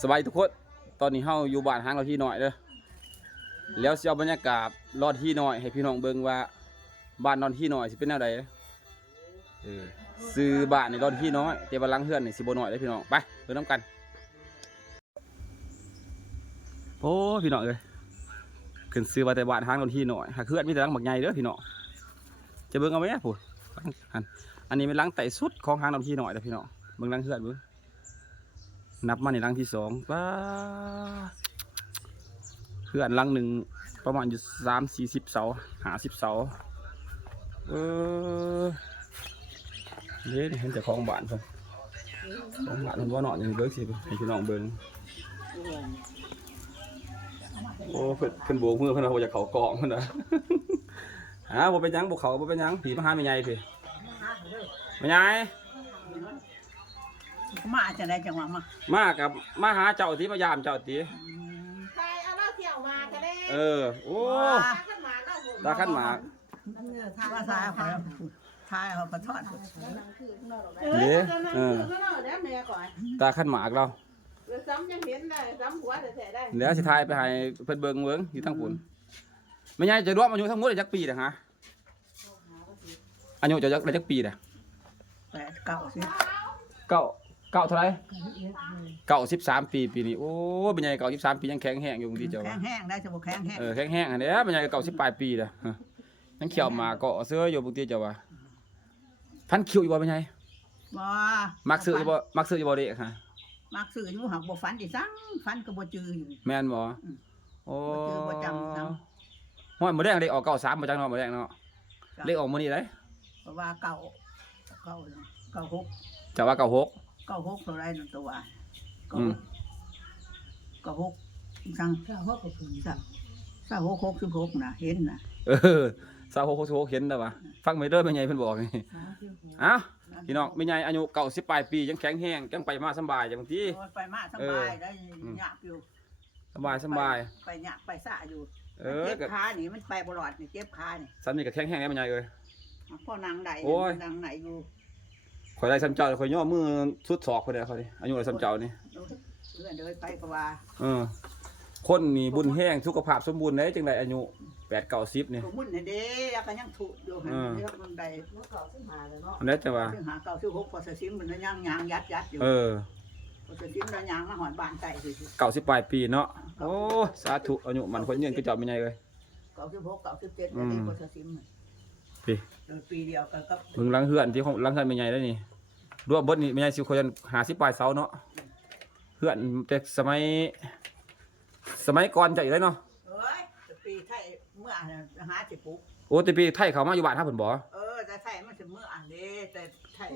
สบายทุกคนตอนนี้เฮาอยู่บ้านหางเราที่หน่อยเด้อแล้วสิเอาบรรยากาศรอดที่หน่อยให้พี่น้องเบิ่งว่าบ้านนอนที่หน่อยสิเป็นแนวใดซื้อบ้านในรอดที่น้อยแต่ว่าหลังเฮือนนี่สิบ่น้อยเด้อพี่น้องไปเบิ่งนำกันโอ้พี่น้องเอ้ยขึ้นซื้อมาแต่บ้านหางเราที่หน่อยหากเฮือนมีแต่หลังบักใหญ่เด้อพี่น้องจะเบิ่งเอาไว้พูดอันนี้เป็นหลังไต่สุดของหางเราที่หน่อยเด้อพี่น้องเบิ่งหลังเฮือนเบิ่งนับมาในหลังที่สองป้าเพื่อนหลังหนึ่งประมาณอยู่30-40 เสา50 เสาเด้เห็นแต่ของบ้านเพิ่นของบ้านมันบ่นอนอย่างเบิ่งสิให้พี่น้องเบิ่งโอ้เพิ่นโบกมือเพิ่นว่าอยากเข้ากองเพิ่นน่ะบ่เป็นหยังบ่เข้าบ่เป็นหยังผีมาหาแม่ใหญ่พี่แม่ใหญ่มาจะได้จังหวะมากับมาหาเจ้าที่มายามเจ้าตีใครเอาเราเที่ยวมากันเลยโอ้ตาขั้นหมาว่าทายเขาประทอดเนี่ยตาขั้นหมากเราซ้ำยังเห็นได้ซ้ำหัวแท้ๆได้เดี๋ยวสิทายไปให้เพิ่นเบิ่งเบิ่งอยู่ทั้งปุ่นไม่ใช่จะรวมอายุทั้งหมดได้จักปีเด้อฮะอายุจะจักปีเด้อเก่าสิเก่าเท่าไหร่93 ปีปีนี้โอ้เป็นไง93 ปียังแข็งแห้งอยู่บางทีเจ้าแข็งแห้งได้จะบ่แข็งแห้งแข็งแห้งอันนี้เป็นไง90 ปลายปีเด้อยังเขียวมาเกาะเสื้ออยู่บางทีเจ้าว่าพันคิวอยู่บ่เป็นไงบ่มักซื้ออยู่บ่เด็กฮะมักซื้ออยู่หักบ่ฝันดิซังฝันก็บ่จืออยู่แม่นบ่โอ้บ่จือบ่จำซ้ำห้อยมื้อแดงเลขออก93บ่จังเนาะมื้อแดงเนาะเลขออกมื้อนี้ได้เพราะว่า96จะว่า96เท่าไรนั่นตัว96สั่ง96ก็คือสั่ง96นะเห็นนะ26เห็นแล้ววะฟังไม่เด้อแม่ใหญ่เพิ่นบอกนี่เอ้าพี่น้องแม่ใหญ่อายุ90 ปลายปียังแข็งแรงยังไปมาสบายจังซี่ไปมาสบายได้หยาบอยู่สบายไปหยาบไปซ่าอยู่เจ็บขานี่มันไปบ่รอดนี่เจ็บขานี่ซ้ํนี่ก็แข็งแรงแม่ใหญ่เอ้ยพ่อนางใดนางไหนอยู่ข่อยได้ซ้ำเจ้าข่อยย่อมือสุดศอกข่อยได้ข่อยอายุได้ซ้ำเจ้านี่เลื่อนเดินไปก็ว่าคนนี่บุญแห้งสุขภาพสมบูรณ์ได้จังไดอายุ8-90นี่สมมุติเด้ก็ยังถูกอยู่หั่นเรื่องมันใด95แล้วเนาะอันนั้นจะว่า96พอสิมันยังยัดอยู่พอสิมันยังมาหอดบ้านไก่สิ90 ปลายปีเนาะโอ้สาธุอายุมันคนยืนคือเจ้าแม่ใหญ่เอ้ย96 97นี่พอสิมันพี่ปีเดียวกันกับมึงล้างเฮือนที่ของล้างเฮือนแม่ใหญ่ได้นี่รวมเบิดนี่แม่ใหญ่สิคน50 ปลายเสาเนาะเฮือนแต่สมัยก่อนจะอยู่ได้เนาะปีไทยเมื่อหาสิปุ๊บโอ้แต่ปีไทยเขามาอยู่บ้านท่าเพิ่นบ่แต่ไทยมันสิเมื่ออันนี้แต่ไทย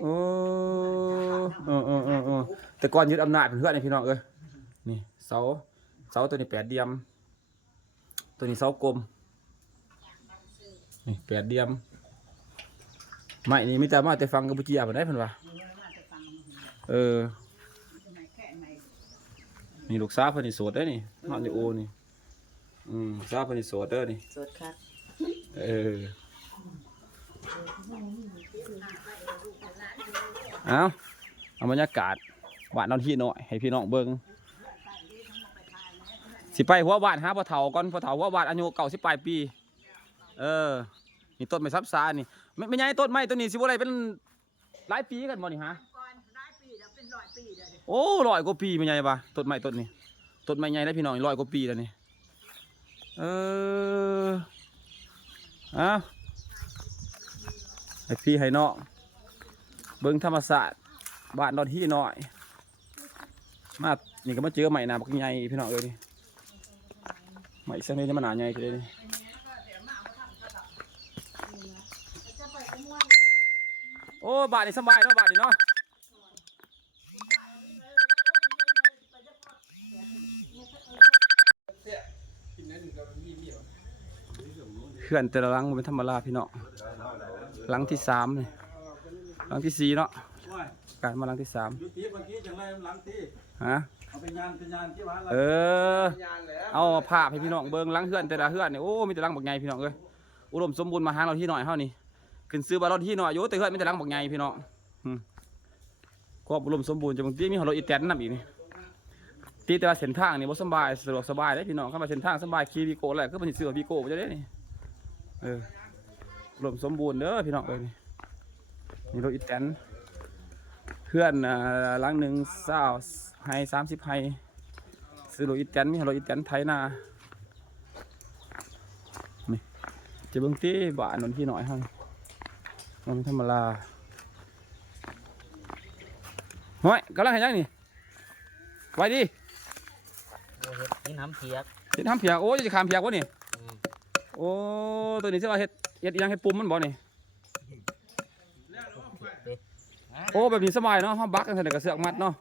แต่ก่อนยึดอำนาจเพื่อนพี่น้องเอ้ยนี่เสาตัวนี้8 เหลี่ยมตัวนี้เสากลมนี่8 เหลี่ยมไม่นี่มีแต่มาแต่ฟังกัมพูชีเพิ่นได้เพิ่นว่านี่ลูกสาวเพิ่นนี่โสดได้นี่นอนอยู่โอนี่สาวเพิ่นนี่โสดเด้อนี่โสดครับเอาบรรยากาศบ้านนอนที่หน่อยให้พี่น้องเบิ่งสิไปหัวบ้านหาพ่อเฒ่าก่อนพ่อเฒ่าหัวบ้านอายุ90 ปลายปีนี่ต้นไม้ซับซ้อนนี่ไม่ใหญ่ต้นไม้ต้นนี้สิบ่ได้เป็นหลายปีกันบ่นี่ฮะโอ้100 กว่าปีไม่ใหญ่ป่ะต้นไม้ต้นนี้ต้นไม้ใหญ่ได้พี่น้อง100 กว่าปีแล้วนี่ให้พี่ให้น้องเบิ่งธรรมศาสตร์บ้านนอนที่หน่อยมานี่ก็มาเจอใหม่นาบักใหญ่พี่น้องเอ้ยนี่ใหม่สักนิดจะมันหนาใหญ่เลยนี่โอ้บ้านนี่สบายเนาะบ้านนี่เนาะเขื่อนแต่ละหลังมันเป็นธรรมดาพี่เนาะหลังที่3นี่หลังที่4เนาะการมาหลังที่3ฮะเอาภาพให้พี่น้องเบิ่งหลังเขื่อนแต่ละเขื่อนนี่โอ้มีแต่หลังบักใหญ่พี่น้องเอ้ยอุดมสมบูรณ์มาหาเราที่หน่อยเฮานี่ขึ้นซื้อบารอนที่หน่อยอยู่แต่เขื่อนมีแต่หลังบักใหญ่พี่น้องก็อุดมสมบูรณ์จะบางทีมีของเราอีแตนนำอีกนี่ ตีแต่ว่าเส้นทางนี่บ่สบายสะดวกสบายได้พี่น้องเข้ามาเส้นทางสบายขี่วีโก้แหละคือมันสิซื้อวีโก้บ่จะได้นี่รวมสมบูรณ์เด้อพี่น้องเอ้ยนี่รถอีแตนเพื่อนหลังหนึ่ง20ให้30ให้ซื้อรถอีแตนมีรถอีแตนไถนานี่จะเบิ่งตีบ้านนนที่น้อยหั่นมันธรรมดาเฮ้ยกำลังเฮ็ดยังนี่ไว้ดิ กินน้ำเพียก เฮ็ดทำเพียกโอ้ยจะขามเพียกวะนี่โอ้ตัวนี้ใช่ว่าเฮ็ดอีหยังเฮ็ดปุ่มมันบ่นี่โอ้แบบนี้สบายเนาะเฮาบักกันใส่กระเสือกมัดเนาะ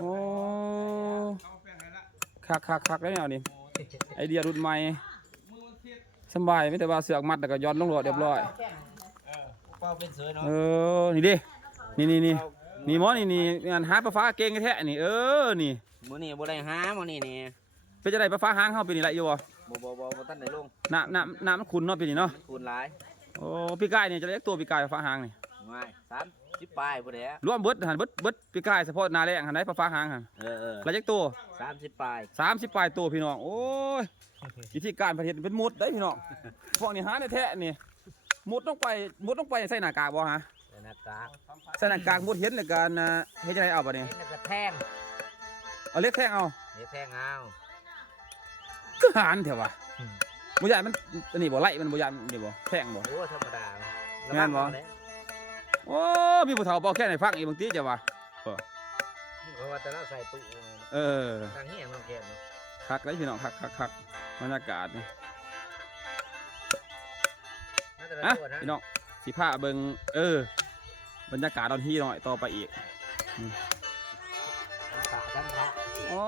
โอ้คักแล้วเนี่ยนี่ไอเดียรุ่นใหม่สบายไม่แต่ว่าเสือกมัดแล้วก็ย้อนลงโหลดเรียบร้อย เป้าเป็นเสือเนาะ นี่ดินี่หมอนี่งานหาปลาฟ้าเก่งแท้นี่นี่ มื้อนี้บ่ได้หามื้อนี้นี่ เป็นจะได้ปลาฟ้าหางเฮาเป็นนี่ไรอยู่บ่ บ่ทันได้ลง น้ำมันขุ่นเนาะเป็นนี่เนาะ มันคูณหลาย โอ้พี่กายนี่จะได้ตัวพี่กายปลาฟ้าหางนี่ ง่าย30ปลายบ่ได้ รวมเบิดหันเบิดพี่กายเฉพาะนาแรงหันได้ปลาฟ้าหางหันแล้วจักตัว 30ปลาย 30ปลายตัวพี่น้องโอ้ยวิธีการประเทศเป็นมุดได้พี่น้องพวกนี้หาในแท้นี่มุดต้องไปใส่หน้ากากบ่ฮะ หน้ากาก ใส่หน้ากากมุดเห็นเลยกันเฮ็ดจังไดเอาบัดนี้ แล้วก็แทง เอาเล็กแท่งเอา นี่แทงเอา ก็หานเถอะวะบ่ใหญ่มันอันนี้บ่ไล่มันบ่ใหญ่นี่บ่แท่งบ่ โอ้ธรรมดา แม่นบ่ โอ้มีผู้เฒ่าเป่าแค่ไหนฟังอีกบางทีจะว่า เพราะว่าแต่เราใส่ตู้ ทางเฮียมันแก่เนาะ คักเลยพี่น้องคักบรรยากาศนี่ น่าจะ อ่ะ ตัวนะ พี่น้องสิพาเบิ่งบรรยากาศตอนที่หน่อยต่อไปอีก ท่านพระ โอ้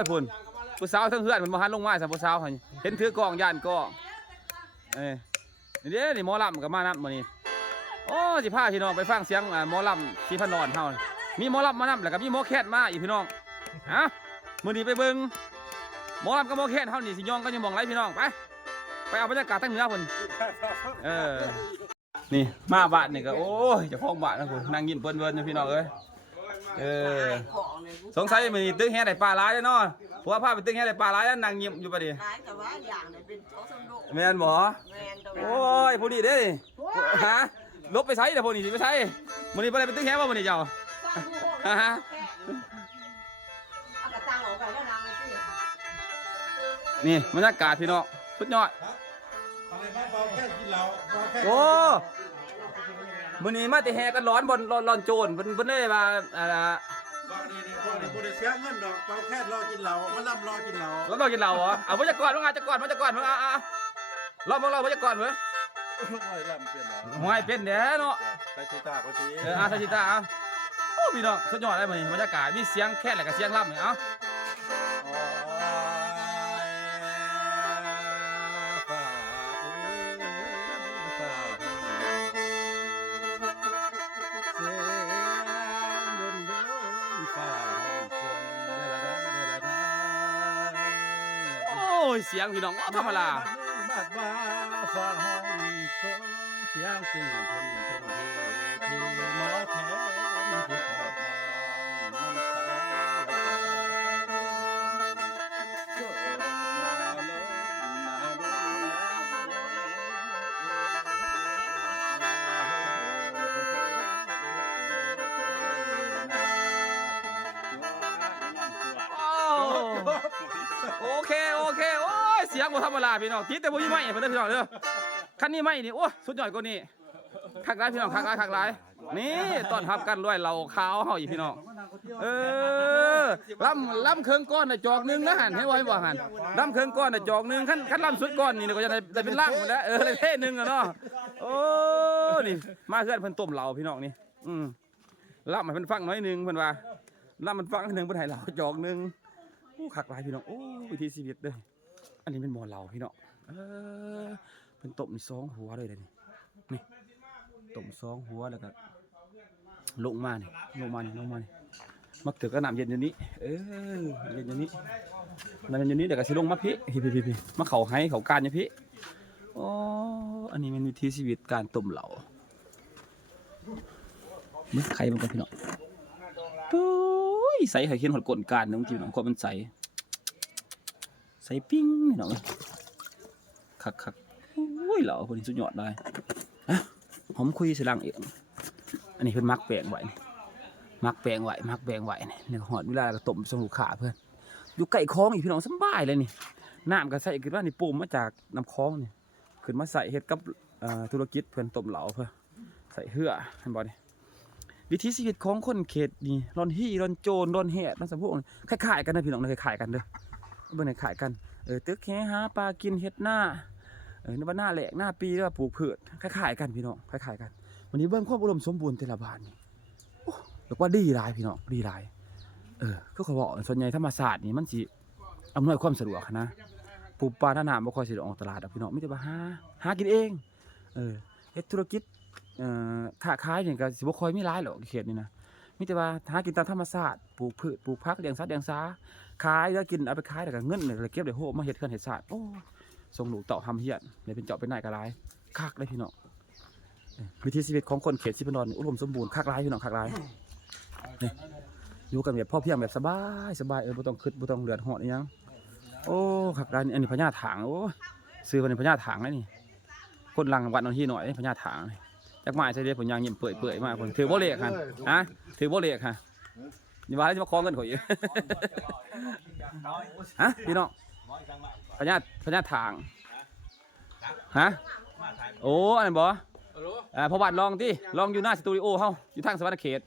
ยพุ่นผู้สาวทั้งเฮือนมันบ่หันลงมาซะผู้สาวเห็นถือกล้องย่านกล้องนี่เด้นี่หมอลำก็มานำมื้อนี้โอ้สิพาพี่น้องไปฟังเสียงหมอลำสีพนอนเฮามีหมอลำมานำแล้วก็มีหมอแคทมาอีกพี่น้องฮะมื้อนี้ไปเบิ่งหมอลำกับหมอแคทเฮานี่สิย่องกันอยู่หม่องไรพี่น้องไปเอาบรรยากาศทั้งเหนือพุ่นนี่มาบ้านนี่ก็โอ้ยเจ้าของบ้านนะพุ่นนั่งยิ้มเปิ้นๆอยู่พี่น้องเอ้ยสงสัยมื้อนี้ตึกแฮได้ปลาหลายเด้อเนาะเพราะว่าพาไปตึกแฮได้ปลาหลายแล้วนั่งยิ้มอยู่บัดนี้ หลายแต่ว่าอย่างเนี่ยเป็นโต๊ะสนุก แม่นบ่ แมนแต่ว่า โอ้ยผู้นี้เด้ฮะลบไปไสเด้อผู้นี้สิไปไสมื้อนี้บ่ได้ไปตึกแฮบ่มื้อนี้เจ้า เอากระตังออกไปแล้วนางเลยสิ นี่บรรยากาศพี่น้องสุดยอด อะไรบ้างเบาแค่กินเหล้าเบาแค่ โอ้มื้อนี้มาแต่แฮกันร้อนบ่ร้อนโจรเพิ่นได้ว่าพวกนี้พวกนี้บ่ได้เสียเงินดอกเบาแค่รอกินเหล้ามาล่ำรอกินเหล้า เราต้องกินเหล้าเหรอเอาบ่จะก่อนว่าจะก่อนบ่จะก่อนลองบ่จะก่อนเว้ย โอ้ยล่ำเปลี่ยนเหล้า ห่วยเป็นแท้เนาะ ไปชิตาไปที อาซาชิตาเอาโอ้พี่น้องสุดยอดเลยมื้อนี้บรรยากาศมีเสียงแค่แล้วก็เสียงล่ำนี่เอ้า ฝ่าฝ่าเสียงดนฝ่าส่งเดลดาเดลดา โอ้ยเสียงพี่น้องธรรมดา บาดว่าฝ่าห้องส่งเสียงสิ่งคนที่หมอแทนที่ขอบมองน้ำตา โอเคโอ้ยเสียงบ่ธรรมดาพี่น้องติดแต่บ่มีไม้เพิ่นเด้อพี่น้องเด้อคันนี้ไม้นี่โอ้สุดยอดกว่านี้คักหลายพี่น้องคักหลายนี่ต้อนรับกันด้วยเหล้าขาวเฮาอีกพี่น้องล้ำเครื่องก้อนน่ะจอกนึงนะหั่นให้บ่หั่นล้ำเครื่องก้อนน่ะจอกนึงคันล้ำสุดก้อนนี่ก็จะได้เป็นล่างหมดแล้วเลยเท่นึงอ่ะเนาะโอ้นี่มาเพื่อนเพิ่นต้มเหล้าพี่น้องนี่ล้ำให้เพิ่นฟังหน่อยนึงเพิ่นว่าล้ำมันฟังนึงเพิ่นให้เหล้าจอกนึงโอ้คักหลายพี่น้องโอ้วิถีชีวิตเด้ออันนี้เป็นหม้อเหล้าพี่น้องเป็นต้ม2หัวเลยเด้นี่ต้ม2หัวแล้วก็ลงมานี่มักเถือก็น้ำเย็นอยู่นี้เย็นอยู่นี้น้ำเย็นอยู่นี้เดี๋ยวก็สิลงมาพี่มาเขาให้เขาการอยู่พี่อ๋ออันนี้เป็นวิถีชีวิตการต้มเหล้ามื้อใครมันก็พี่น้องโอ้ย ใสให้เห็นหดกลการบางทีน้องความมันใสใสปิ้งพี่น้องคักโอ้ยเหล่าคนนี้สุดยอดได้อะผมคุยสิลังเองอันนี้เพิ่นมักแปลงไว้มักแปลงไว้นี่หอดเวลาก็ต้มสมุนขาเพิ่นอยู่ใกล้คลองอีกพี่น้องสบายเลยนี่น้ำก็ใส่ขึ้นมานี่ปุ่มมาจากน้ำคลองนี่ขึ้นมาใส่เฮ็ดกับธุรกิจเพิ่นต้มเหลาเพิ่นใส่เหือเห็นบ่นี่วิถีชีวิตของคนเขตนี่ร่อนฮี่ร่อนโจรร่อนแหดนั่นสมพวกคล้ายๆกันนะพี่น้องคล้ายๆกันเด้อเบิ่งคล้ายๆกันตึกแหหาปลากินเฮ็ดหน้าในบ้านหน้าแหลกหน้าปีแล้วปลูกพืชคล้ายๆกันพี่น้องคล้ายๆกันวันนี้เบิ่งความอุดมสมบูรณ์แต่ละบ้านนี่โอ้เรียกว่าดีหลายพี่น้องดีหลายคือเขาบอกส่วนใหญ่ธรรมศาสตร์นี่มันสิอำนวยความสะดวกนะปลูกปลาหน้าบ่ค่อยสิได้ออกตลาดดอกพี่น้องมีแต่ว่าหากินเองเฮ็ดธุรกิจค้าขายนี่ก็สิบ่ค่อยมีหลายหรอกเขตนี่นะมีแต่ว่าหากินตามธรรมชาติปลูกพืชปลูกผักเลี้ยงสัตว์เลี้ยงสาขายแล้วกินเอาไปขายแล้วก็เงินเนี่ยเก็บได้โหมาเฮ็ดเขื่อนเฮ็ดสาดโอ้ส่งลูกเต่าทำเฮียนได้เป็นเจาะเป็นนายก็หลายคักเลยพี่น้องวิถีชีวิตของคนเขตสิบนอนอุดมสมบูรณ์คักหลายพี่น้องคักหลายนี่อยู่กันแบบพ่อเพียงแบบสบายบ่ต้องคิดบ่ต้องเดือดร้อนอีหยังโอ้คักหลายอันนี้พญาถางโอ้ซื้อมาเป็นพญาถางแล้วนี่คนลังวัดนนที่หน่อยพญาถางจักไม้ใช่เด้ผลยางยิ้มเปื่อยๆมากคนถือบ่เลขฮะถือบ่เลขฮะนี่ว่าแล้วจะมาคล้องกันข่อยอยู่ฮะพี่น้องพญาถางฮะโอ้อันนั้นบ่พอบัดลองที่ลองอยู่หน้าสตูดิโอเฮาอยู่ทางสวรรณเขต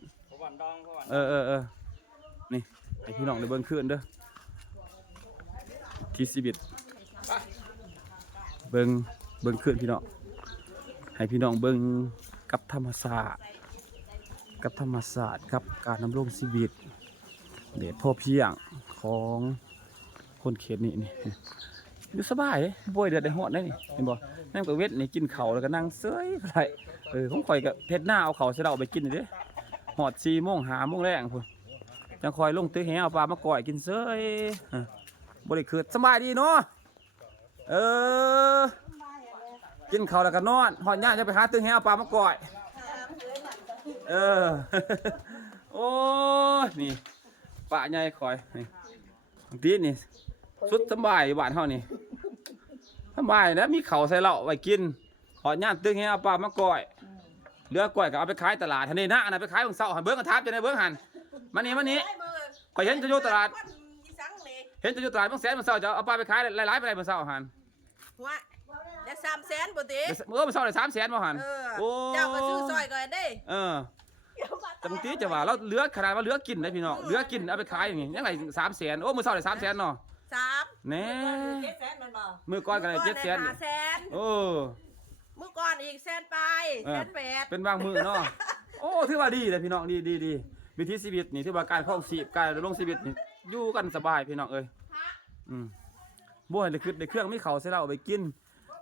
นี่ให้พี่น้องได้เบิ่งคืนเด้อที่ชีวิตเบิ่งคืนพี่น้องให้พี่น้องเบิ่งกับธรรมศาสตร์กับการดำรงชีวิตเด็ดพ่อเพียงของคนเขตนี่อยู่สบายเลยบ่อยเดือดได้ฮอดได้นี่เห็นบ่นั่งไปเวทนี่กินข้าวแล้วก็นั่งเซยอะไรผมข่อยก็เฮ็ดหน้าเอาข้าวใส่เราไปกินนี่เด้ฮอด 4:00 น 5:00 นแรงพุ่นจังคอยลงตึกแหเอาปลามาก่อยกินเซยบ่ได้คือสบายดีเนาะกินข้าวแล้วก็นอนฮอดย่าจะไปหาตึกแหเอาปลามาก่อยโอ้นี่ป่าใหญ่คอยนี่ตีนี่สุดสบายบ้านเฮานี่สบายนะมีข้าวใส่เหล้าไว้กินหอดย่านตึกแหเอาปลามาก่อยเรือก่อยก็เอาไปขายตลาดทันทีนะอันนั้นไปขายของเช้าหันเบิ้งกระทับจะในเบิ้งหันมานี่ข่อยเห็นจะอยู่ตลาดบางแสนมันเช้าจะเอาปลาไปขายหลายๆไปมันเช้าหันว่าได้300,000บ่ติมันเช้าได้300,000บ่หันโอ้เจ้าก็ซื้อซอยก่อนเด้จังตี้จะว่าเราเหลือขนาดว่าเหลือกินได้พี่น้องเหลือกินเอาไปขายอย่างงี้ยังไง300,000โอ้มื้อเช้าได้300,000เนาะ3แน่700,000มันบ่มื้อก่อนก็ได้700,000โอ้มื้อก่อนอีก100,000ไป1,800เป็นบางมื้อเนาะโอ้ถือว่าดีเลยพี่น้องดีวิถีชีวิตนี่ถือว่าการครองชีพการดำรงชีวิตนี่อยู่กันสบายพี่น้องเอ้ยบ่ให้ได้คิดได้เครื่องมีข้าวใส่เหล้าไปกิน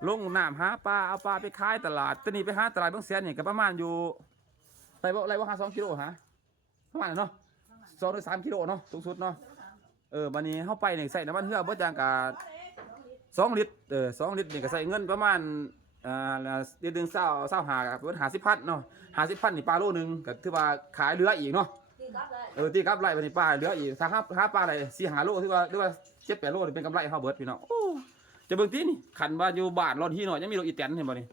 ลงน้ำหาปลาเอาปลาไปขายตลาดตอนนี้ไปหาตลาดบางแสนนี่ก็ประมาณอยู่ไรบ่หา2 กิโลฮะประมาณเนาะ2 หรือ 3 กิโลเนาะสูงสุดเนาะวันนี้เข้าไปเนี่ยใส่น้ำมันเหือบ่จางกับ2 ลิตร2 ลิตรนี่ก็ใส่เงินประมาณเดือนนึง25กับ50,000เนาะ50,000นี่ปลาโลนึงก็ถือว่าขายเหลืออีกเนาะตีกลับไรวันนี้ปลาเหลืออีกถ้าหาปลาอะไร4-5 โลถือว่า7-8 โลนี่เป็นกำไรเฮาเบิดพี่น้องจะเบิ่งตีนี่ขันว่าอยู่บ้านรถที่หน่อยยังมีรถอีแตนเห็นบ่นี่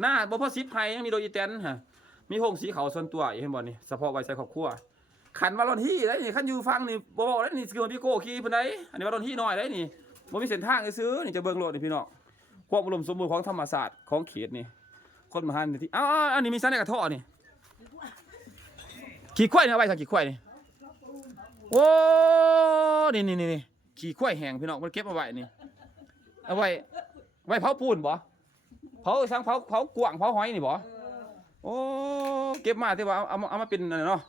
หน้าบ่พอ10ไผยังมีรถอีแตนฮะมีห้องสีขาวส่วนตัวเห็นบ่นี่เฉพาะไว้ใส่ครอบครัวขันว่ารถที่ได้นี่ขันอยู่ฟังนี่บ่บอกแล้วนี่คือพี่โก้ขี่เพิ่นได้อันนี้ว่ารถที่น้อยได้นี่บ่มีเส้นทางซื้อนี่จะเบิ่งรถนี่พี่น้องความอุดมสมบูรณ์ของธรรมศาสตร์ของเขตนี่คนมหันที่อันนี้มีสันในกระท่อนี่ขี่ควายนี่เอาไว้สักขี่ควายนี่โอ้นี่ขี่ควายแห้งพี่น้องมันเก็บเอาไว้นี่เอาไว้เผาปูนบ่เผาสังเผากวางเผาหอยนี่บ่โอ้เก็บมาที่ว่าเอามาเป็นอะไรเนาะ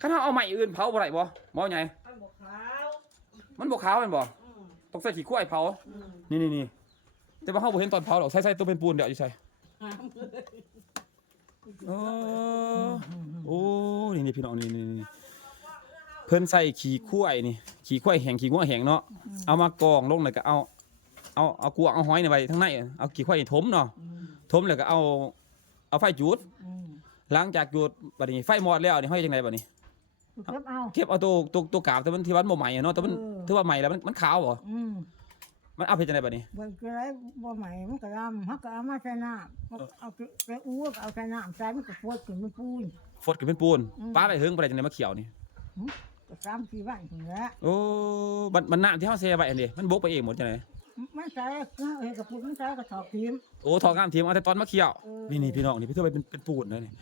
คันเฮาเอาไม้อื่นเผาบ่ได้บ่ใหญ่มันบ่ขาวมันบ่ต้องใส่ขี้ควายเผานี่แต่ว่าเฮาบ่เห็นตอนเผาหรอกใส่ตัวเป็นปูนเดี๋ยวอยู่ใส่โอ้นี่พี่น้องนี่เพิ่นใส่ขี้ควายนี่ขี้ควายแห้งขี้งัวแห้งเนาะเอามากองลงแล้วก็เอากวางเอาหอยนี่ไว้ข้างในเอาขี้ควายนี่ถมเนาะถมแล้วก็เอาไฟจุดหลังจากจุดบัดนี้ไฟหมดแล้วนี่เฮาเฮ็ดจังได๋บัดนี้ เก็บเอา เก็บเอาตัวกาบแต่มันที่วันบ่ใหม่เนาะแต่มันถือว่าใหม่แล้วมันขาวบ่ มันเอาไปจังได๋บัดนี้ บ่เกลือบ่ใหม่มันก็ดำฮักก็เอามาใส่น้ำเอาไปอู้ก็เอาใส่น้ำใส่มันก็ฟดขึ้นเป็นปูน ฟดขึ้นเป็นปูนป้าไปเฮิงบ่ได้จังได๋มาเขียวนี่ ก็3-4วันพุ่นแหละ โอ้มันน้ำที่เฮาแช่ไว้อันนี้มันบกไปเองหมดจังได๋ มันใส่เฮ็ดกับปูนมันใส่ก็ถอดทิ่ม โอ้ถอดน้ำทีมเอาแต่ตอนมาเขียวนี่พี่น้องนี่พี่เทื่อไปเป็นปูนเด้อนี่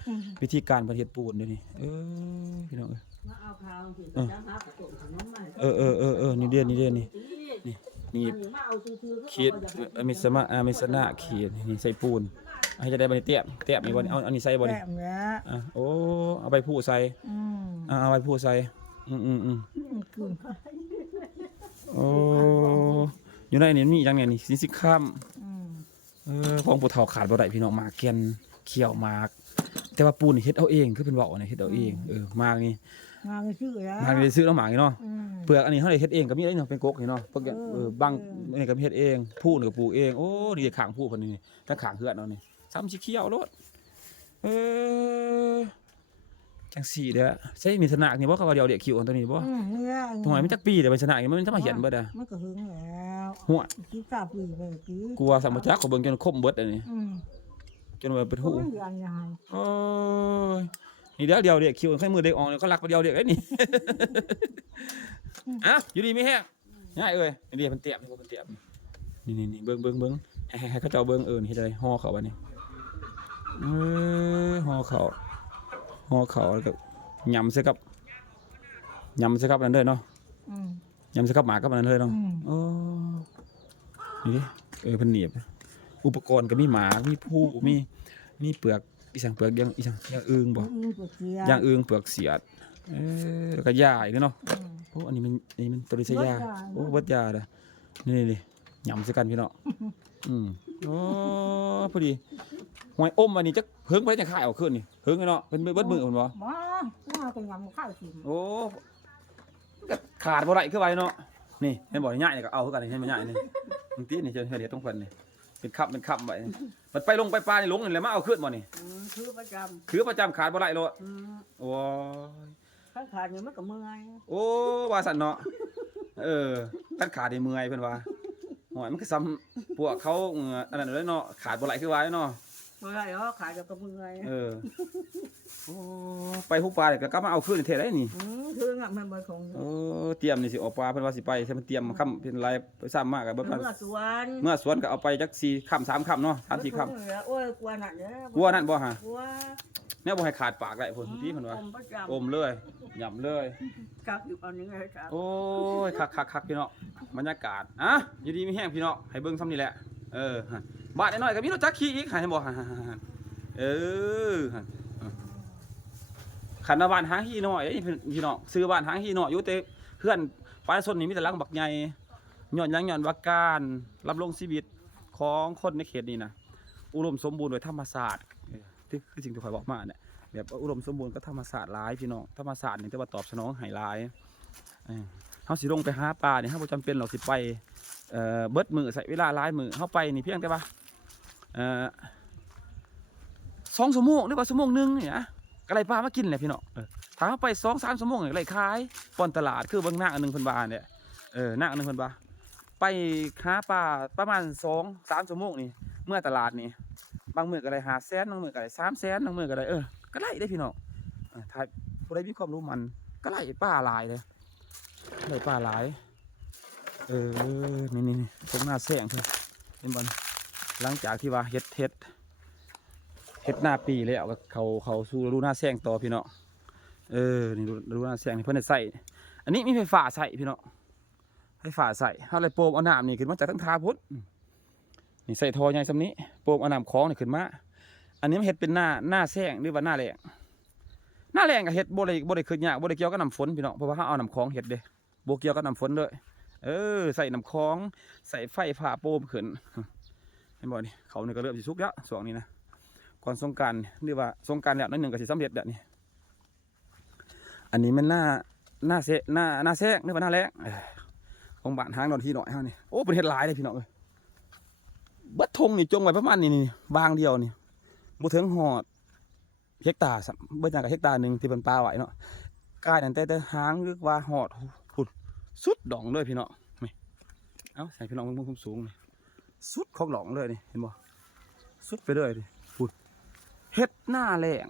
วิธีการประเทศปูนเด้อนี่พี่น้อง มาเอาข้าวกินจ้าหากระตุกขนมมา นี่เดือนนี่นี่มาเอาซื่อๆ ขีดมิสนะขีดนี่ใส่ปูนให้จะได้บ่ได้เตี้ยนี่บ่เอาอันนี้ใส่บ่นี่ แต้มแหละ โอ้เอาไปผู้ใส่เอาไปผู้ใส่โอ้อยู่ในนี่มีจังเนี่ยนี่สิข้ามของผู้เฒ่าขาดบ่ได้พี่น้องมากแก่นเขียวมากแต่ว่าปูนนี่เฮ็ดเอาเองคือเพิ่นเว้าเนี่ยเฮ็ดเอาเองมากนี่ มาก็ชื่อแล้ว มากนี่ซื้อแล้วหมากนี่เนาะเปลือกอันนี้เฮาได้เฮ็ดเองก็มีได้เนาะเป็นกกนี่เนาะพวกบางนี่ก็เฮ็ดเองผู้นี่ก็ปลูกเองโอ้นี่ข้างผู้เพิ่นนี่ทั้งข้างเฮือนเนาะนี่ซ้ำสิเขียวโลดจังสี่เด้อใช่มีสนากนี่บ่เขาว่าเดียวเด็กคิวอันตัวนี้บ่ เนี่ย ทำไมมันจักปีเดี๋ยวมันสนากนี่มันจะมาเห็นเบิดอ่ะ มันก็หึงแล้ว หัว คิด3 ปีไปคือก ลัวสัมปจักเขาเบิ่งจนคมเบิดอันนี้จนว่าเป็นหู มันยันยังไง โอ้ยนี่เดียวเด็กคิวใครมือเด็กออกเนี่ยเขารักเดียวเด็กไอ้นี่ อ่ะอยู่ดีไม่แห้งง่ายเอ้ยนี่เพิ่นเตรียมนี่เพิ่นเตรียมนี่เบิ่งให้เขาเจ้าเบิ่งนี่เฮ็ดจังได๋ห่อเขาบัดนี้ห่อเขาแล้วก็ยำใส่กับนั่นเด้อเนาะยำใส่กับหมากับนั่นเลยเนาะโอ้นี่ดิเพิ่นเหนียบอุปกรณ์ก็มีหมามีผู้มีเปลือกอีสังเปลือกอย่างอึ่งบ่อย่างอึ่งเปลือกเสียดแล้วก็หญ้าอีกเนาะโอ้อันนี้มันตัวนี้ใช่หญ้าโอ้เบิดหญ้าเด้อนี่ยำใส่กันพี่เนาะโอ้พอดีหอยอมอันนี้จักเฮิงไปจังขายเอาขึ้นนี่เฮิงเนาะเป็นเบิดมือพุ่นบ่ มาเป็นยำข้าวกิน โอ้ก็ขาดบ่ได้คือไว้เนาะนี่เห็นบ่ง่ายนี่ก็เอาคือกันเห็นบ่ง่ายนี่มึงตินี่เจอเฮ็ดตรงเพิ่นนี่เป็นคับไว้มันไปลงไปปลานี่ลงนี่แหละมาเอาขึ้นบ่นี่ คือประจ คือประจำขาดบ่ได้โลดโอ้ย ำข้างขาดนี่มันก็เมื่อย โอ้ว่าซั่นเนาะตัดขาดได้เมื่อยเพิ่นว่าหอยมันก็ซ้ำพวกเขาอันนั้นเลยเนาะขาดบ่ไหลคือไว้เนาะ เมื่อยขาดก็เมื่อย โอ้ไปฮู้ปลาก็กลับมาเอาคืนเทได้นี่ คืองะมันบ่คง เตรียมนี่สิออกปลาเพิ่นว่าสิไปใช่มันเตรียมค่ำเป็นไรไปซ้ำมากก็เบิด เมื่อสวน เมื่อสวนก็เอาไปจัก4ค่ำ3ค่ำเนาะ3-4ค่ำ โอ้ยกลัวนั่นเด้ กลัวนั่นบ่ฮะ กลัว แนวบ่ให้ขาดปากได้พุ่นพี่เพิ่นว่า ประจ อมเลยหย่ำเลย ำกับอยู่ตอนนี้เลยครับ โอ้ยคักพี่น้องบรรยากาศอยู่ดีมีแห้งพี่น้องให้เบิ่งซ้ำนี่แหละบ้านน้อยๆก็มีรถจักรขี่อีกให้บ่ขันบ้านหางฮีน้อยพี่น้องซื้อบ้านหางฮีน้อยอยู่แต่เพื่อนปลายสนนี่มีแต่หลังบักใหญ่ย้อนว่าการรับลงชีวิตของคนในเขตนี้นะอุดมสมบูรณ์ด้วยธรรมศาสตร์คือสิ่งที่ข่อยบอกมาเนี่ยแบบอุดมสมบูรณ์ก็ธรรมศาสตร์หลายพี่น้องธรรมศาสตร์นี่จะว่าตอบสนองให้หลายเฮาสิลงไปหาปลาเนี่ยเฮาบ่จำเป็นหรอกสิไปเบิดมือใส่เวลาหลายมือเฮาไปนี่เพียงแต่ว่า2 ชั่วโมงหรือว่า1 ชั่วโมงนี่นะก็ได้ปลามากินแหละพี่น้องถ้าเฮาไป2-3 ชั่วโมงนี่ได้ขายป้อนตลาดคือเบิ่งนางอันนึงเพิ่นว่าเนี่ยนางอันนึงเพิ่นว่าไปหาปลาประมาณ2-3 ชั่วโมงนี่เมื่อตลาดนี่บางมื้อก็ได้500,000บางมื้อก็ได้300,000บางมื้อก็ได้ก็ได้เด้พี่น้องถ้าผู้ใดมีความรู้มันก็ได้ปลาหลายเลยได้ปลาหลายนี่ตรงหน้าแซงเพิ่นเห็นบ่หลังจากที่ว่าเฮ็ดหน้าปีแล้วก็เขาสู่ฤดูหน้าแซงต่อพี่น้องนี่ฤดูหน้าแซงนี่เพิ่นได้ใส่อันนี้มีไฟฟ้าใส่พี่น้องไฟฟ้าใส่เฮาเลยโปมเอาน้ำนี่ขึ้นมาจากทั้งทาพุทธนี่ใส่ท่อใหญ่ซำนี้โปมเอาน้ำคลองนี่ขึ้นมาอันนี้มันเฮ็ดเป็นหน้าแซงหรือว่าหน้าแรงก็เฮ็ดบ่ได้ขึ้นยากบ่ได้เกี่ยวกับน้ำฝนพี่น้องเพราะว่าเฮาเอาน้ำคลองเฮ็ดเด้บ่เกี่ยวกับน้ำฝนเลยใส่น้ำคลองใส่ไฟฟ้าโปมขึ้นเห็นบ่นี่เขานี่ก็เริ่มสิสุกแล้วช่วงนี้นะก่อนสงกรานต์หรือว่าสงกรานต์แล้วนั่นหนึ่งก็สิสำเร็จแบบนี้อันนี้มันหน้าแซงหรือว่าหน้าแรงของบ้านหางนอนที่หน่อยเฮานี่โอ้เป็นเฮ็ดหลายเลยพี่น้องเบิดทงนี่จงไว้ประมาณนี้บางเดียวนี่บ่ถึงฮอดเฮกตาร์เบิดจังกับเฮกตาร์นึงที่เพิ่นปาไว้เนาะ กายนั่นแต่หางหรือว่าหอดพุ่นสุดดองเลยพี่น้องนี่เอ้าใส่พี่น้องมุมสูงนี่สุดของดองเลยนี่เห็นบ่สุดไปเลยดิพุ่นเฮ็ดหน้าแรง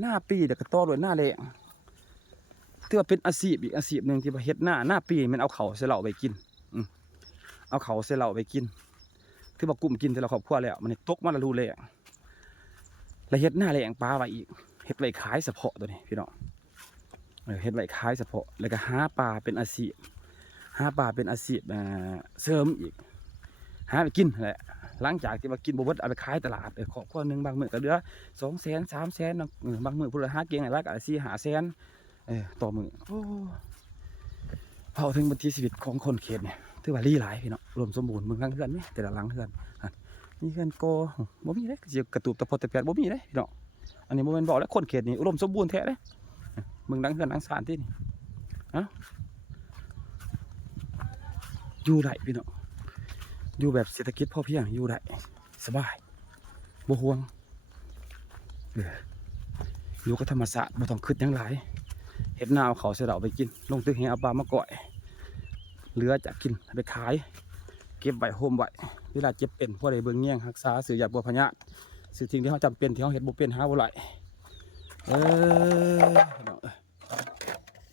หน้าปีเดี๋ยวก็ต่อด้วยหน้าแรงที่ว่าเป็นอาชีพอีกอาชีพหนึ่งที่ว่าเฮ็ดหน้าปีมันเอาเขาใส่เหล้าไปกินเอาเขาใส่เหล้าไปกินที่ว่ากลุ่มกินแต่ละครอบครัวแล้วมันตกมาละรูแรงแล้วเฮ็ดหน้าแรงปลาไว้อีกเฮ็ดไว้ขายเฉพาะตัวนี้พี่น้องเฮ็ดไว้ขายเฉพาะแล้วก็หาปลาเป็นอาชีพหาปลาเป็นอาชีพเสริมอีกหาไปกินแหละหลังจากที่ว่ากินบ่เบิดเอาไปขายตลาดครอบครัวนึงบางมื้อก็เหลือ200,000 300,000บางมื้อพุ่นละหาเก่งหลายก็4-500,000ต่อมื้อโอ้พอถึงบันทีชีวิตของคนเขตเนี่ยถือว่าลีหลายพี่น้องรวมสมบูรณ์เมืองหลังเฮือนนี่แต่ละหลังเฮือนนี่เฮือนโกบ่มีเด้สิกระตูบตะพดตะแปดบ่มีเด้พี่น้องอันนี้บ่แม่นบอกแล้วคนเขตนี่อุดมสมบูรณ์แท้เด้เมืองหลังเฮือนหลังศาลที่นี่อยู่ได้พี่น้องอยู่แบบเศรษฐกิจพอเพียงอยู่ได้สบายบ่ห่วงอยู่กับธรรมชาติบ่ต้องคิดหยังหลายเฮ็ดนาเอาเขาใส่เหล้าไปกินลงตึกแหเอาปลามาก่อยเหลือจะกินไปขายเก็บไว้โฮมไว้เวลาเจ็บเป็นพวกใดเบิ่งแย่งรักษาสื่ออยากบัวพญาสื่อทิ้งที่เขาจำเป็นที่เขาเฮ็ดบ่เป็นหาบ่ไหล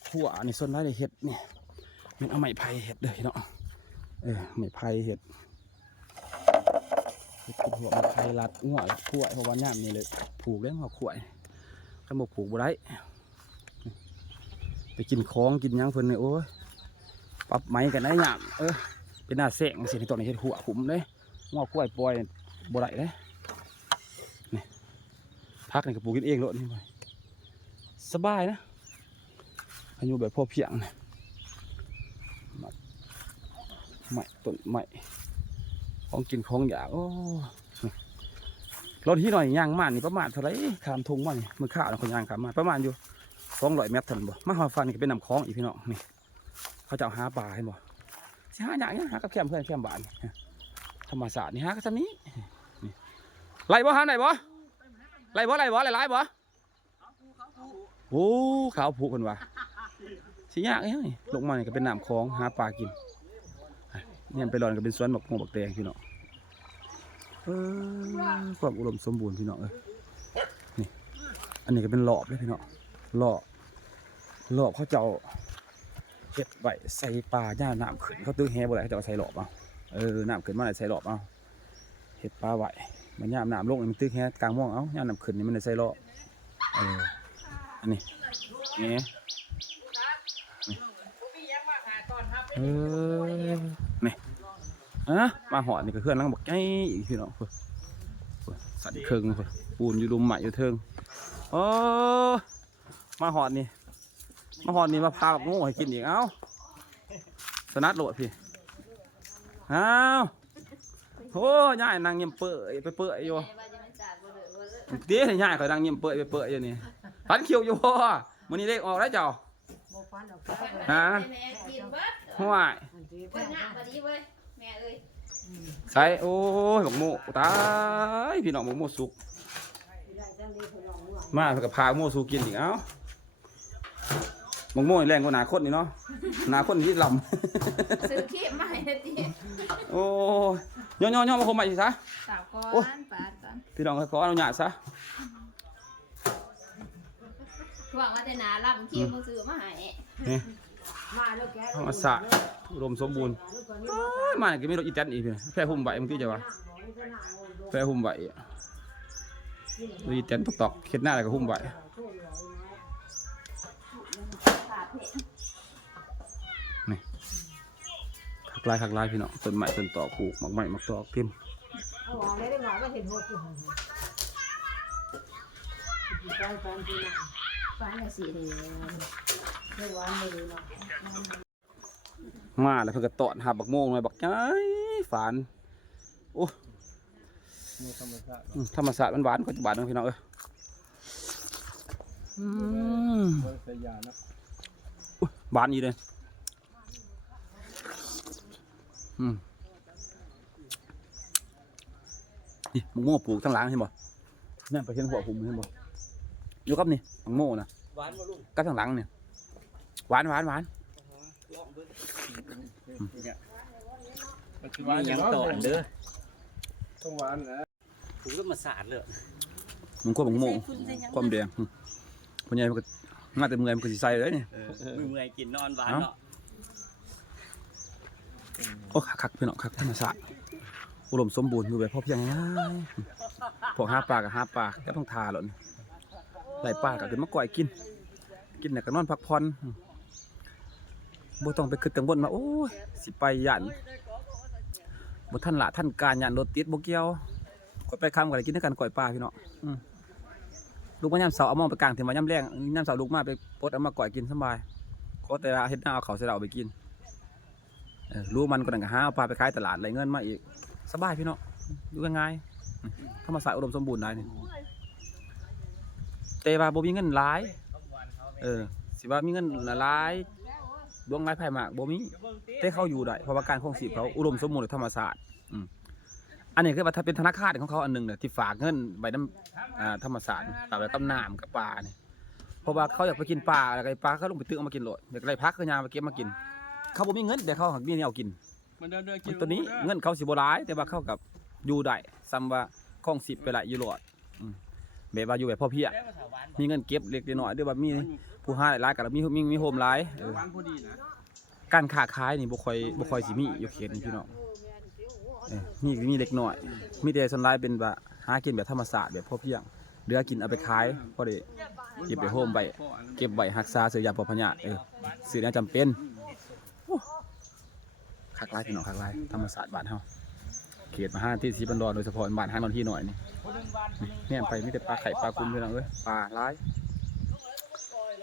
หัวนี่ส่วนไรได้เฮ็ดนี่มันเอาไม้ไผ่เฮ็ดเลยเนาะไม้ไผ่เฮ็ดหัวไม้ไผ่รัดหัวรัดขวายเพราะว่าย่ามนี่เลยผูกเลี้ยงหัวขวายถ้าบ่ผูกบ่ได้ไปกินของกินยังเพิ่นนี่โอ้ยปรับไม้กันได้ย่ามเป็นหน้าแสงสิที่ตอนนี้เฮ็ดหัวขุมเลยหัวขวายปล่อยบ่ได้เลยนี่พักนี่ก็ปลูกกินเองโลดนี่ไปสบายนะอายุแบบพอเพียงนะใหม่ต้นใหม่ของกินของอยากโอ้รถที่หน่อยย่างมานี่ประมาณเท่าไรขามทงมานี่มือข้าวนะคนย่างขามมาประมาณอยู่200 เมตรเท่านั้นบ่มาหาฟันนี่ก็เป็นน้ำคลองอีกพี่น้องนี่เขาจะหาปลาให้บ่สิหาอย่างนี้หากับแคมเพื่อนแคมบ้านธรรมศาสตร์นี่หากับซ้ำนี้นี่ไล่บ่หาไหนบ่ไล่บ่ไล่บ่โอ้ขาวผูกคนว่ะสิยากไงลงมาเนี่ยก็เป็นน้ำคลองหาปลากินเนี่ยไปรอนก็เป็นสวนบักงบักแตงพี่น้องความอุดมสมบูรณ์พี่น้องนี่อันนี้ก็เป็นหลอบเลยพี่น้องหลอบเขาเจ้าเก็บไว้ใส่ปลาย่าน้ำขึ้นเขาตื้อแห่บ่ได้เขาจะเอาใส่หลอบเอาน้ำขึ้นมาใส่หลอบเอาเห็ดปลาไว้มันย่าน้ำลงมันตื้อแห่กลางม่วงเอาย่าน้ำขึ้นนี่มันใส่หลอบอันนี้นี่นี่มาหอดนี่ก็เพื่อนนั่งบอกไอ้พี่น้องสันเคิงปูนอยู่ดุมใหม่อยู่เทิงมาหอดนี่มาพาแบบโง่ให้กินอีกเอ้าสนัดโหลดพี่เอ้าโอ้ย่ายนางเงียบเปื่อยไปเปื่อยอยู่เตี้ยย่ายเขานางเงียบเปื่อยไปเปื่อยอยู่นี่ฟันเขียวอยู่พ่อมื้อนี้เลขออกได้เจ้าฮะห่วยใส่โอ้ยบักโมตายพี่น้องบักโมสุกมาเพื่อกับพาโมสุกกินอีกเอ้าบักโมแรงกว่าหนาคดนี่เนาะหนาคดนี่ลำซื้อขี้มาให้ดิโอ้ย่อมาคมไปสิซะสาวก้อนปาดก่อนพี่น้องขออนุญาตซะหวังว่าจะหนาลำขี้มือซื้อมาให้ธรรมศาสตร์อุดมสมบูรณ์มาเนี่ยก็ไม่รถอีแตนอีกเลยแพร่หุ่มใบมึงที่จะวะแพร่หุ่มใบอีแตนตอกเข็ดหน้าอะไรก็หุ่มใบนี่ขักลายพี่น้องต้นไม้ต้นตอกปลูกหมักไม้หมักตอกเต็มมาแล้วเพื่อตอดหาบักโมงเลยบักย้ายฝานโอ้ธรรมศาสตร์มันหวานกว่าจะหวานน้องพี่น้องหวานอีเลยนี่บักโมปลูกทั้งหลังเห็นบ่เนี่ยไปเห็นหัวผมเห็นบ่อยู่กับนี่บักโมนะกับทั้งหลังเนี่ย หวานหวานหวาน มียังต่อเด้อ ต้องหวานนะ ผมก็มาสาดเลย มันควบโม่ความแดงพ่อใหญ่มันก็มาแต่เมื่อยมันก็สิใส่เลยนี่ มือเมื่อยกินนอนหวานเนาะ โอ้คักพี่น้องคักธรรมชาติอุดมสมบูรณ์อยู่แบบพอเพียงง่ายพวกหาปลากับหาปลาก็ต้องทาหล่นไหลปลาก็ขึ้นมาก่อยกินเนี่ยก็นอนพักผ่อนบ่ต้องไปคิดกังวลมาโอ้ยสิไปย่านบ่ทันละท่านการย่านรถติดบ่เกี่ยวก่อยไปค่ำก็ได้กินด้วยกันก่อยปลาพี่น้องลูกมายามเสาร์เอามองไปกลางถึงมายามแรงยามเสาร์ลูกมาไปปลดเอามาก่อยกินสบายขอแต่ว่าเฮ็ดหน้าเอาเขาใส่เราไปกินรู้มันก็นั่นก็หาเอาปลาไปขายตลาดไหลเงินมาอีกสบายพี่น้องอยู่ง่ายๆธรรมชาติอุดมสมบูรณ์ได้นี่แต่ว่าบ่มีเงินหลายสิว่ามีเงินหลายดวงหลายไผ่มากบ่มีแต่เขาอยู่ได้เพราะว่าการคงชีพเขาอุดมสมบูรณ์ด้วยธรรมชาติอันนี้คือว่าถ้าเป็นธนาคารของเขาอันนึงเนี่ยที่ฝากเงินไว้น้ำธรรมชาติฝากไว้กับน้ำกับปลาเนี่ยเพราะว่าเขาอยากไปกินปลาอะไรปลาเขาลงไปตึกเอามากินโหลดอยากได้พักก็ยามาเก็บมากินเขาบ่มีเงินแต่เขาหักมีแนวกินตัวนี้เงินเขาสิบ่หลายแต่ว่าเขากับอยู่ได้ซ้ำว่าคงชีพไปหลายอยู่โหลดแบบว่าอยู่แบบพ่อเพียรมีเงินเก็บเล็กน้อยด้วยว่ามีผู้หาหลายกับมีโฮมหลายการค้าขายนี่บ่ค่อยสิมีอยู่เขตนี้พี่น้องมีเล็กน้อยมีแต่ส่วนหลายเป็นว่าหากินแบบธรรมชาติแบบพ่อเพียงเหลือกินเอาไปขายพอได้เก็บไปโฮมไว้เก็บไว้รักษาเสื้อยาปอพญาซื้อแนวจำเป็นคักหลายพี่น้องคักหลายธรรมชาติบ้านเฮาเขตมหาที่สีบันดอนโดยเฉพาะบ้านห้างนอนที่หน่อยนี่เนี่ยไปมีแต่ปลาไข่ปลากุ้งพี่น้องปลาหลาย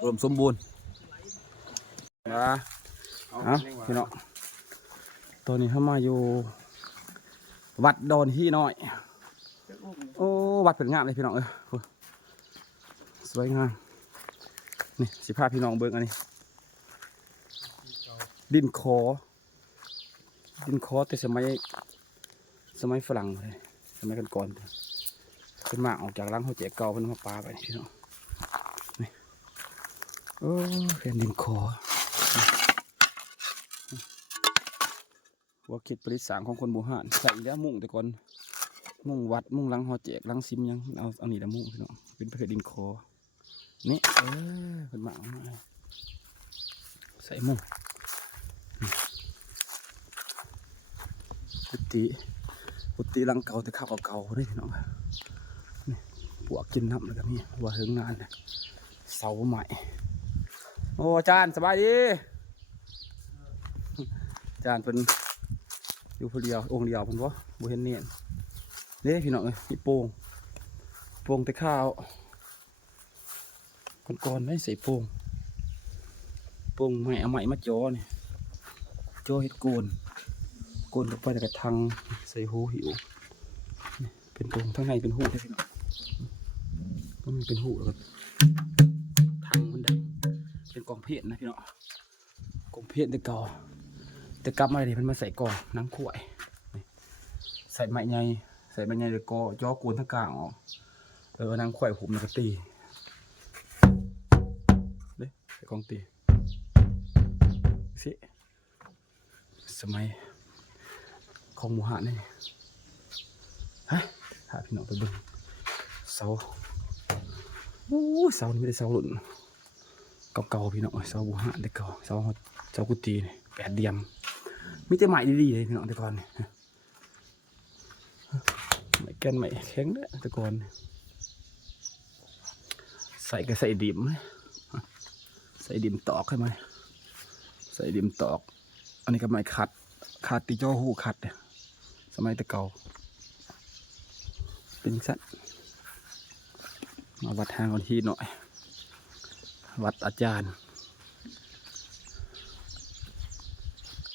รวมสมบูรณ์พี่น้องตัวนี้เข้ามาอยู่วัดดอนที่น้อยโอ้วัดเป็นงามเลยพี่น้องสวยงามนี่สิพาพี่น้องเบิ่งอันนี้ดินคอแต่สมัยฝรั่งเลยสมัยก่อนเป็นมากออกจากรังเขาแจกเก่าเป็นมาปลาไปพี่น้องนี่โอ้เป็นดินคอว่าคิดปริศนาของคนโบราณใส่แล้วมุ่งแต่ก่อนมุ่งวัดมุ่งรังหอแจกรังซิมยังเอาหนีแล้วมุ่งพี่น้องเป็นประเภทดินคอนี่เป็นหมาใส่มุ่งกุฏิรังเก่าแต่ข้าวเก่าเลยพี่น้องนี่ปวกกินน้ำเลยกับนี่ว่าถึงงานเนี่ยเสาใหม่โอ้อาจารย์สบายดีอาจารย์เป็นอยู่คนเดียวองค์เดียวเพิ่นบ่เห็นเนียนนี่พี่น้องมีโป่งแต่ข้าวก่อนได้ใส่โป่งใหม่เอาใหม่มาจ่อนี่จ่อเห็ดโกนลงไปแต่กระทังใส่หูหิวเป็นโป่งทั้งในเป็นหูได้พี่น้องก็มีเป็นหูแล้วก็ทังมันดังเป็นกองเพชรนะพี่น้องกองเพชรแต่เก่าแต่กลับมาเลยมันมาใส่กองน้ำขวดใส่ไม้ใหญ่เลยก็ย่อโกนทั้งกลางออกน้ำขวดผมแล้วก็ตีเด้ใส่กองตีสิสมัยของหมู่หานี่ฮะหาพี่น้องไปเบิ่งเสาเสานี่ไม่ได้เสาหล่นเก่าๆพี่น้องเสาหมู่หาแต่เก่าเสากุฏินี่8 เดียมมีแต่ใหม่ดีๆเลยพี่น้องแต่ก่อนนี่ใหม่แก่นใหม่แข็งเด้อแต่ก่อนใส่ก็ใส่ดิมใส่ดิมตอกให้ไหมใส่ดิมตอกอันนี้ก็ไม้ขัดตีจ่อหูขัดเนี่ยสมัยแต่เก่าเป็นสัตว์มาวัดทางกันที่หน่อยวัดอาจารย์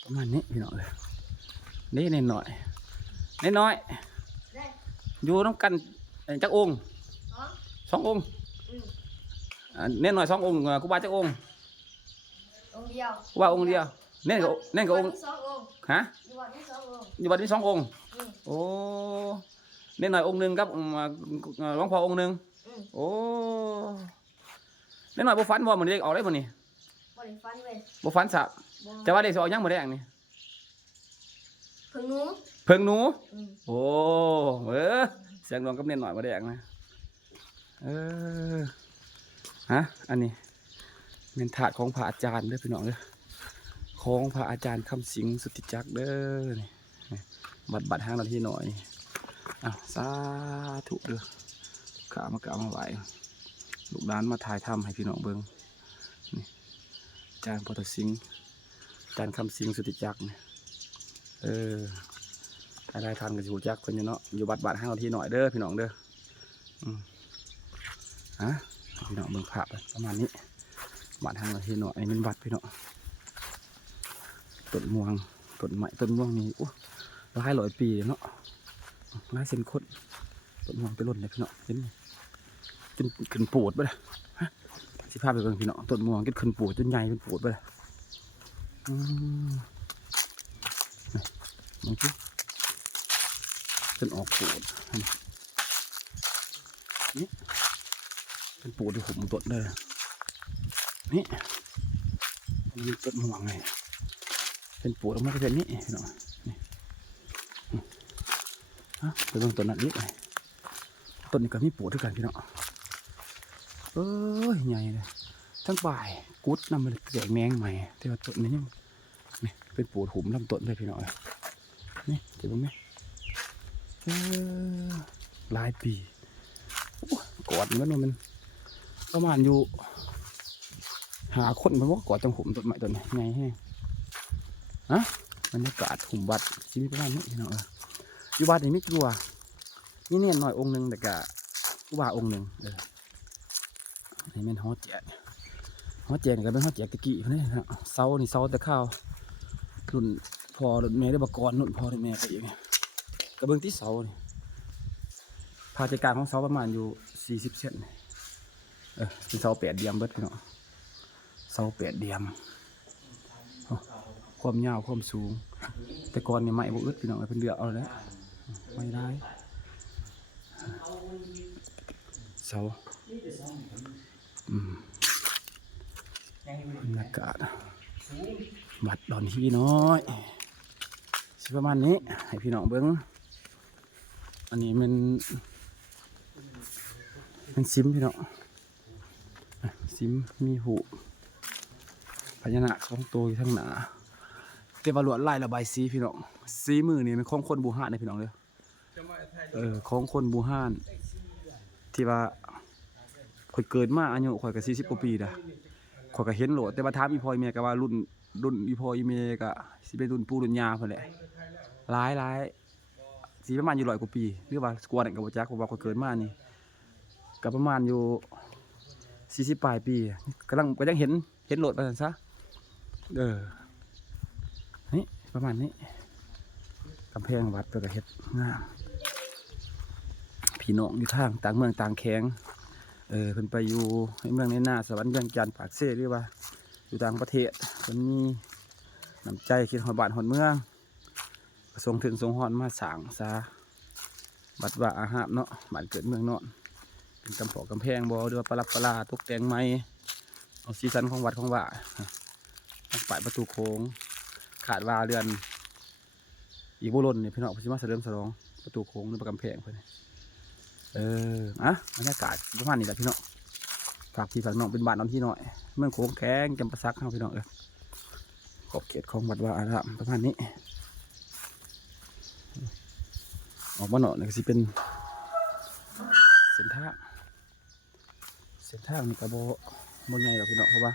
ประมาณนี้พี่น้องเลยนี่น้อยอยู่น้องกันจักองค์2 องค์เน้นหน่อย2 องค์กูบาจักองค์เดียวกูบาองค์เดียวเน้นกับองค์ฮะอยู่วัดนี้2 องค์โอ้เน้นหน่อยองค์หนึ่งครับหลวงพ่อองค์หนึ่งโอ้เน้นหน่อยบุฟันบ่เหมือนเด็กออกได้บ่นี่ บ่ ได้ฟันเว้ย บ่ฟันสับ บ่ จะว่าได้สิเอาหยังมื้อแรงนี่ เพิ่งหนู เพิ่งหนู อืม โอ้เสียงดวงกับเน้นหน่อยบ่แดงนะฮะอันนี้เป็นถาดของพระอาจารย์เด้อพี่น้องเด้อของพระอาจารย์คำสิงสุทธิจักรเด้อนี่บัตรห้างนาทีหน่อยอ้าวสาธุเด้อข้ามากราบมาไหวลูกหลานมาถ่ายทำให้พี่น้องเบิ่งนี่อาจารย์พุทธสิงห์อาจารย์คำสิงสุทธิจักรนี่ถ้าได้ทันกับสิหูจักเพิ่นอยู่เนาะอยู่บัตรห้างนาทีหน่อยเด้อพี่น้องเด้อฮะพี่น้องเบิ่งภาพประมาณนี้บัตรห้างนาทีหน่อยเป็นบัตรพี่น้องต้นม่วงต้นไม้ต้นม่วงนี่โอ้หลายร้อยปีเนาะหลายเส้นขดต้นม่วงไปล้นเลยพี่น้องเห็นจนขึ้นปูดไปเลยฮะสิภาพไปเบิ่งพี่น้องต้นม่วงจนขึ้นปูดจนใหญ่เป็นปูดไปเลยมันคือจนออกปูดนี่เป็นปูดที่ผมต้นเลยนี่นี่ต้นม่วงไงเป็นปูดออกมาเป็นนี่พี่น้องนี่ฮะไปเบิ่งต้นนั้นนิดหน่อยต้นนี้ก็มีปูดด้วยกันพี่น้องใหญ่เลยทั้งป่ายกุดนำมันแตกแมงใหม่แต่ว่าต้นนี้ยังนี่เป็นปูดหุ่มลำต้นเลยพี่น้องนี่เห็นไหมหลายปีกอดมันประมาณอยู่หาคนมันว่ากอดจังหุ่มต้นใหม่ต้นนี้ไงแห้งฮะบรรยากาศหุ่มบัดชีวิตประมาณนี้พี่น้องอยู่บ้านนี่ไม่กลัวนี่เนี่ยหน่อยองค์หนึ่งแต่กะกูบ่าองค์หนึ่งนี่เป็นฮอแจกนี่ก็เป็นฮอแจกตะกี้นี่นะเสานี่เสาแต่ข้าวรุ่นพอรุ่นแม่ได้บกรรุ่นพอรุ่นแม่ก็อีกกระเบื้องที่เสานี่ภาคการของเสาประมาณอยู่40 เซนเป็นเสา8 เดียมเบิดพี่น้องเสา8 เดียมความยาวความสูงแต่ก่อนเนี่ยไม้บ่อึดพี่น้องเป็นเดือกเอาแล้วไม่ได้เสาบรรยากาศบัดดอนฮีน้อยสิประมาณนี้ให้พี่น้องเบิ้งอันนี้มันซิมพี่น้องซิมมีหูพญานาคของตัวอยู่ทั้งหนาเตว่าลวดลายระบายสีพี่น้องสีมือนี่เป็นของคนบูฮานนะพี่น้องเลยของคนบูฮานที่ว่าข่อยเกิดมาอายุข่อยก็40 กว่าปีนะข่อยก็เห็นโหลดแต่ว่าถามอีพ่ออีแม่ก็ว่ารุ่นอีพ่ออีแม่ก็สิเป็นรุ่นปู่รุ่นย่าเพิ่นแหละหลายสิประมาณอยู่100 กว่าปีหรือว่ากว่านั้นก็บ่จักเพราะว่าข่อยเกิดมานี่ก็ประมาณอยู่40 ปลายปีก็ยังเห็นโหลดว่าซั่นซะนี่ประมาณนี้กำแพงวัดก็เฮ็ดงามพี่น้องอยู่ทางต่างเมืองต่างแขงเพิ่นไปอยู่ในเมืองในนาสวรรค์เวียงจันทน์ปากเซ่หรือว่าอยู่ต่างประเทศเพิ่นมีน้ำใจคิดฮอดบ้านฮอดเมืองส่งถึงส่งฮอดมาสร้างซาบัดว่าอาหารเนาะบ้านเกิดเมืองเนาะเป็นกำแพงบ่หรือว่าประลาตกแต่งใหม่เอาสีสันของวัดของว่าปลายประตูโค้งขาดว่าเรือนอีกบุรุษนี่พี่น้องเพิ่นสิมาเฉลิมฉลองประตูโค้งหรือประกำแพงเพิ่นบรรยากาศประมาณนี้แหละพี่น้องฝากพี่ฝากน้องเป็นบ้านน้องที่หน่อยเมืองโค้งแข้งจำปาสักเขาพี่น้องขอบเขตของวัดวาอารามประมาณนี้ออกมาหน่อยนี่ก็สิเป็นเส้นทางนี่ก็บ่ใหญ่หรอกพี่น้องเพราะว่า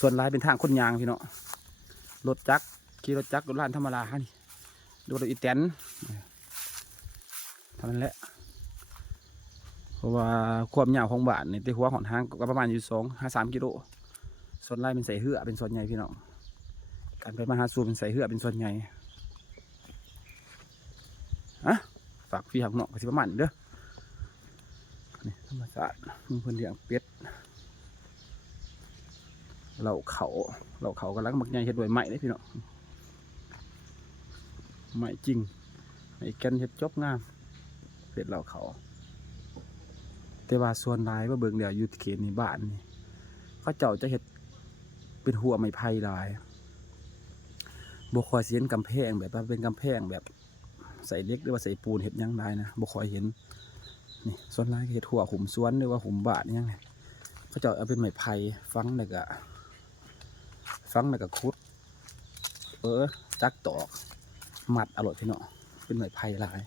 ส่วนหลายเป็นทางคนยางพี่น้องรถจักรขี่รถจักรรถล้านธรรมดานี่ดูรถอีแตนเท่านั้นแหละเพราะว่าความยาวของบ้านนี่ที่หัวหอนห้างก็ประมาณอยู่2-3 กิโลส่วนไร่เป็นใส่เหือเป็นส่วนใหญ่พี่น้องการไปมาหาสู่เป็นใส่เหือเป็นส่วนใหญ่ฝากพี่หักเนาะก็สิประมาณเด้อนี่ธรรมศาสตร์มีเพิ่นเลี้ยงเป็ดเราเขากำลังบักใหญ่เฮ็ดด้วยไม้เลยพี่น้องไม้จริงไม้แก่นเฮ็ดจบงามเป็ดเราเขาแต่ว่าส่วนหลายว่าเบิ่งเดี๋ยวอยู่เขตนี้บ้านนี่เขาเจ้าจะเฮ็ด เป็นหัวไม้ไผ่หลายบ่ค่อยสิเห็นกำแพงแบบว่าเป็นกำแพงแบบใส่เหล็กหรือว่าใส่ปูนเฮ็ดหยังได้นะบ่ค่อยเห็นนี่ส่วนหลายก็เฮ็ดหัวหุมสวนหรือว่าหุมบาทอิหยังนี่เขาเจ้าเอาเป็นไม้ไผ่ฝังแล้วก็ขุดจักตอกมัดเอาโลดพี่น้องเป็นไม้ไผ่หลาย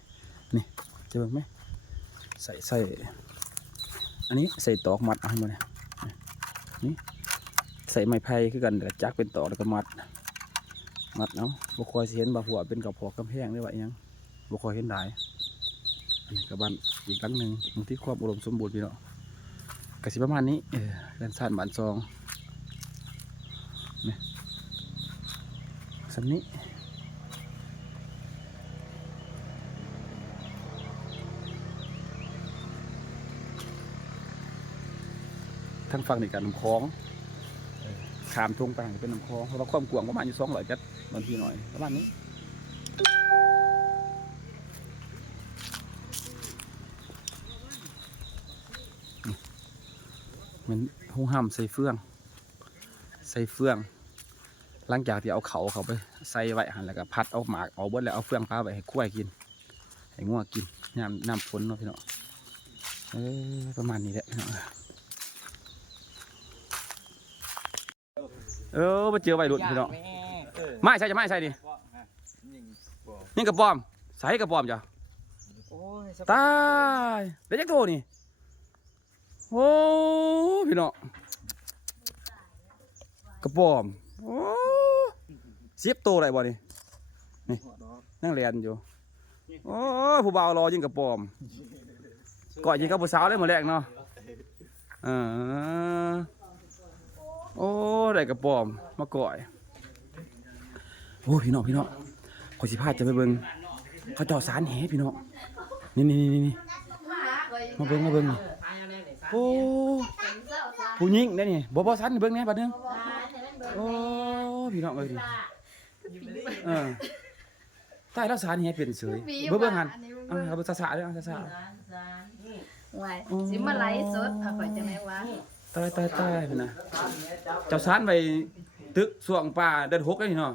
นี่จะเบิ่งไหมใส่อันนี้ใส่ตอกมัดเอาให้หมดเนี่ยนี่ใส่ไม้ไผ่คือกันแล้วจักเป็นตอกแล้วก็มัดเนาะบ่ค่อยสิเห็นบ่หัวเป็นกระพอกกำแพงหรือว่าอิหยังบ่ค่อยเห็นหลายอันนี้ก็บ้านอีกหลังหนึงบางที่ความอุดมสมบูรณ์พี่น้องก็สิประมาณนี้เรือนซ่านบ้านซองนี่สันนี้ทั้งฝั่งนี่กันน้ำคลองขามทงไปเป็นน้ำคลองเพราะว่าความกว้างประมาณอยู่200 เมตรบางทีหน่อยประมาณนี้มันหูห้ำใส่เฟืองหลังจากที่เอาเขาไปใส่ไว้หันแล้วก็พัดเอาหมากเอาเบิดแล้วเอาเฟืองปลาไว้ให้ควายกินให้งัวกินน้ำฝนเนาะพี่น้องประมาณนี้แหละพี่น้องมาเจอวัยรุ่นพี่น้องไม่ใช่จะไม่ใช่ดินี่กระป๋อมใส่กระป๋อมจ้ะตายเด็กจักโตนี่โอ้พี่น้องกระป๋อมโอ้10 โตได้บ่นี่นั่งเรียนอยู่โอ้ผู้บ่าวรอยิงกระป๋อมก่อนยิงกับผู้สาวเลยหมดแรกเนาะโอ้ได้กระป๋อมมาก่อยโอ้พี่น้องขอสิพาจะไปเบิ่งเขาเจาะสารแหพี่น้องนี่มาเบิ่งนี่โอ้ผู้หญิงได้นี่บ่สารเบิ่งแหน่บัดนึงโอ้พี่น้องเอ้ยดิใต้แล้วสารแหเป็นเสยเบิ่งหันเอาไปซะๆเด้อซะๆ ไว้สิมาไลฟ์สดเอาไปจังได๋วะ ตายพี่นะเจ้าสารไปตึกส่วงป่าเดิน6ได้นี่เนาะ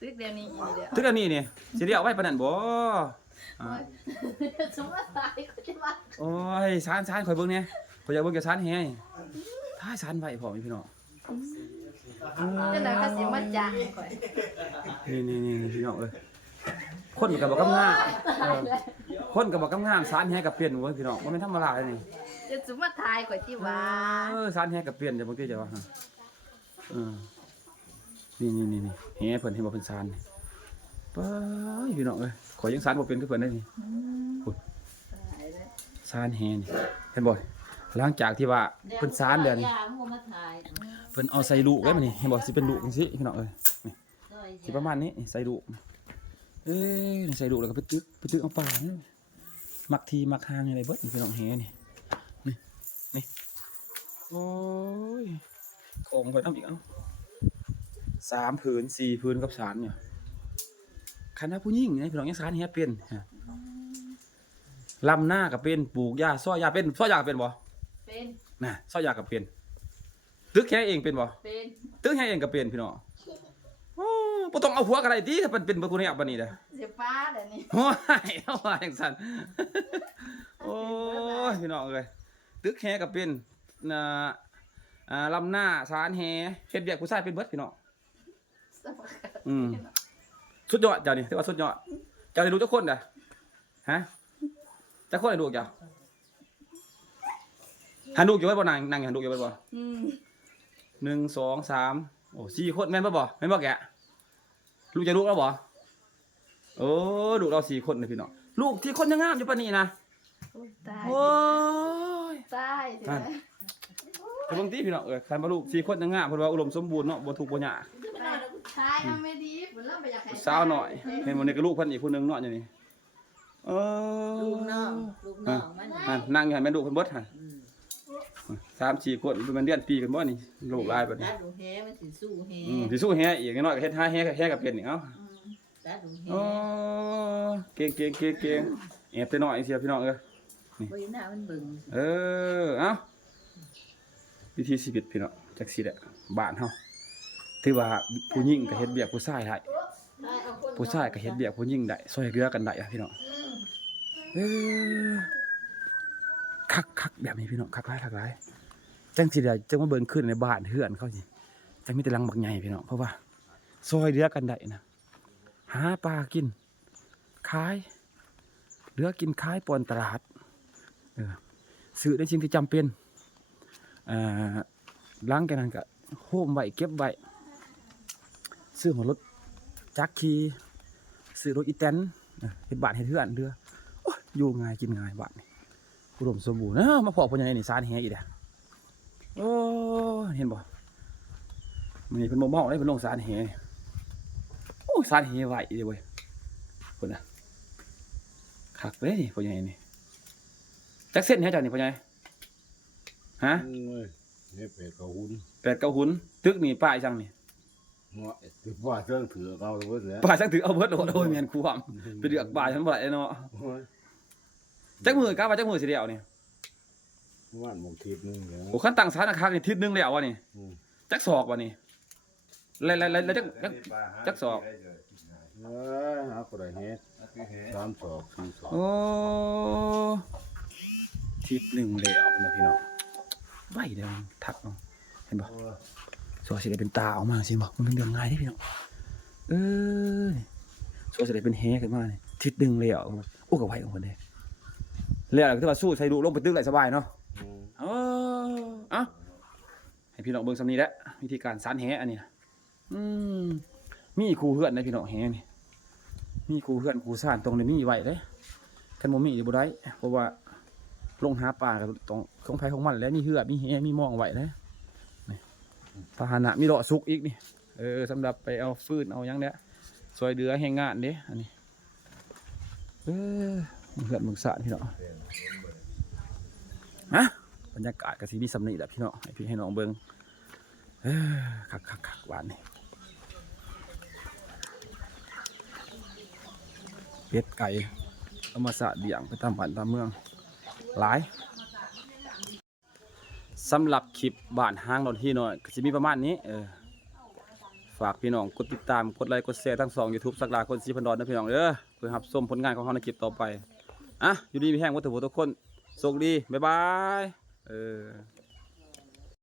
ตึกเดี๋ยวนี้เดี๋ยว ตึกอันนี้นี่สิเรียกไว้ปานนั้นบ่ สมมุติตายก็จะว่า โอ้ยสารข่อยเบิ่งแหน่ข่อยอยากเบิ่งแกสารแฮท้ายสารไว้พร้อมพี่น้อง จังได๋เขาสิมาจ้างข่อย นี่พี่น้องเอ้ยคนก็บ่กำงามคนก็บ่กำงามสารแฮก็เปลี่ยนเว้ยพี่น้องบ่แม่นธรรมดาเลยนี่ จะสมมุติทายข่อยที่ว่า สารแฮก็เปลี่ยนจะบางทีจะว่านี่แฮเพิ่นเห็นบ่เพิ่นสารไปพี่น้องเอ้ยข่อยยังสารบ่เป็นคือเพิ่นได้นี่สารแฮนี่เห็นบ่หลังจากที่ว่าเพิ่นสารแล้วนี่เพิ่นเอาใส่ลูกไว้มันนี่เห็นบ่สิเป็นลูกจังซี่พี่น้องเอ้ยนี่สิประมาณนี้ใส่ลูกนี่ใส่ลูกแล้วก็ไปตึกเอาป่านี่มักทีมักหางอะไรเบิดนี่พี่น้องแฮนี่โอ้ยของข่อยทำอีก3 ผืน 4 ผืนกับสารเนี่ยคันว่าผู้หญิงนี่พี่น้องยังสารแฮเป็นลำหน้าก็เป็นปลูกหญ้าซ้อยหญ้าเป็นซ้อยหญ้าเป็นบ่เป็นน่ะซ้อยหญ้าก็เป็นตึกแค่เองเป็นบ่ เป็น ตึกแค่เองก็เป็นพี่น้องโอ้บ่ต้องเอาผัวก็ได้ติถ้าเป็นบ่ผู้นี้บัดนี้เด้อ สิฟ้าเดี๋ยวนี้ โอ้ยเอาว่าจังซั่นโอ้ยพี่น้องเอ้ยตึกแค่ก็เป็นลำหน้าสารแฮเฮ็ดเวียกผู้ชายเป็นเบิดพี่น้องสุดยอดเจ้านี่ถือว่าสุดยอดเจ้าได้รู้จักคนเด้อฮะจักคนได้รู้จ้ะหันลูกอยู่ไว้บ่นั่งหันลูกอยู่ไว้บ่1 2 3โอ้4 คนแม่นบ่แม่นบ่แกลูกจะลูกแล้วบ่โอ้ลูกเรา4 คนเลยพี่น้องลูกที่คนยังงามอยู่ปานนี้นะ ตาย โอ้ย ตายสิ แต่บางทีพี่น้องคันบ่ลูก4 คนยังงามเพิ่นว่าอุดมสมบูรณ์เนาะบ่ทุกข์บ่ยาก ตายเอาไม่ดีเพิ่นเริ่มไปอยากให้ สาวหน่อยเห็นบ่นี่ก็ลูกเพิ่นอีกผู้นึงเนาะอยู่นี่ลูกน้องมันนั่งอยู่หั่นแม่นลูกเพิ่นเบิดหั่น3-4 คนมันเรียนปีกันบ่นี่ลูกหลายบัดนี้ ตัดดูแฮมันสิสู้แฮ สิสู้แฮอีกน้อยก็เฮ็ดหาแฮก็เป็นนี่เอ้า ตัดดูแฮ โอ้เก่งแอบแต่น้อยเสียพี่น้องเอ้ย บ่อยู่หน้ามันเบิ่ง เอ้าวิธีชีวิตพี่น้องจักสิแหละบ้านเฮา ถือว่าผู้หญิงก็เฮ็ดเวียกผู้ชายได้ผู้ชายก็เฮ็ดเวียกผู้หญิงได้ช่วยเหลือกันได้อะพี่น้องคักแบบนี้พี่น้องคักหลายจังสิได้จังมาเบิ่งขึ้นในบ้านเฮือนเขาสิจังมีแต่หลังบักใหญ่พี่น้องเพราะว่าช่วยเหลือกันได้นะหาปลากินขายเหลือกินขายปอนตลาดซื้อได้สิ่งที่จำเป็นหลังจากนั้นก็โฮมไว้เก็บไว้ซื้อหัวรถจักรขี่ซื้อรถอีแตนเฮ็ดบ้านเฮ็ดเฮือนเด้อโอ้ยอยู่ง่ายกินง่ายบ้านนี่อุดมสมบูรณ์นะมาพอพ่อใหญ่นี่ซานแฮอีกเด้อโอ้เห็นบ่มื้อนี้เพิ่นบ่เมาได้เพิ่นลงซานแฮนี่โอ้ซานแฮไหวเด้อเว้ยเพิ่นน่ะคักเด้นี่พ่อใหญ่นี่จักเส้นแฮเจ้านี่พ่อใหญ่ฮะ เนี่ยเป็ดเขาหุ่น 8-9 หุ่นตึกนี่ป้ายจังนี่ เนาะถือว่าเครื่องถือเอาเบิดแล้ว ป้ายจังถือเอาเบิดโอ้ยแม่นความไปเลือกป้ายฉันบ่ได้เนาะจักมื้อกะว่าจักมื้อสิได้เอานี่ ว่านหมกทิพนึงแล้ว โอ้คันตั้งศาลคักนี่ทิศนึงแล้ววะนี่จักศอกวะนี่แล้วจักศอก เอาก็ได้เฮ็ด3 ศอก4 ศอก โอ้ทิศนึงแล้วเนาะพี่น้องไว้เด้อทักเนาะเห็นบ่สวยสิได้เป็นตาออกมาสิบ่มันเป็นเรื่องง่ายเด้พี่น้องสวยสิได้เป็นแฮขึ้นมานี่ทิศนึงแล้วโอ้ก็ไว้ของเพิ่นเด้แล้วก็ถือว่าสู้ใส่ดูลงไปตึกได้สบายเนาะเอ้าให้พี่น้องเบิ่งซำนี้แหละวิธีการสานแหอันนี้มีครูเฮือนได้พี่น้องแหนี่มีครูเฮือนครูซ่านตรงนี้มีไว้เด้คันบ่มีสิบ่ได้เพราะว่าลงหาปลาก็ต้องของไผของมันแล้วมีเฮือมีแหมีมองไว้เด้นี่พาหนะมีเลาะสุกอีกนี่สำหรับไปเอาฟืนเอาหยังเด้ซอยเดือแห่งงานเด้อันนี้เฮือนเมืองสานพี่น้องฮะบรรยากาศก็สิมีสำนีแหละพี่น้องให้พี่ให้น้องเบิ่งคักหวานนี่เป็ดไก่เอามาสะเดี่ยงไปตามบ้านตามเมืองหลายสำหรับคลิปบ้านห้างนนที่น้อยก็สิมีประมาณนี้ฝากพี่น้องกดติดตามกดไลค์กดแชร์ทั้ง2 YouTube สักลาคนสีพันดอนนะพี่น้องเพื่อรับชมผลงานของเฮาในคลิปต่อไปอยู่ดีมีแห้งวัตถุทุกคนโชคดีบ๊ายบาย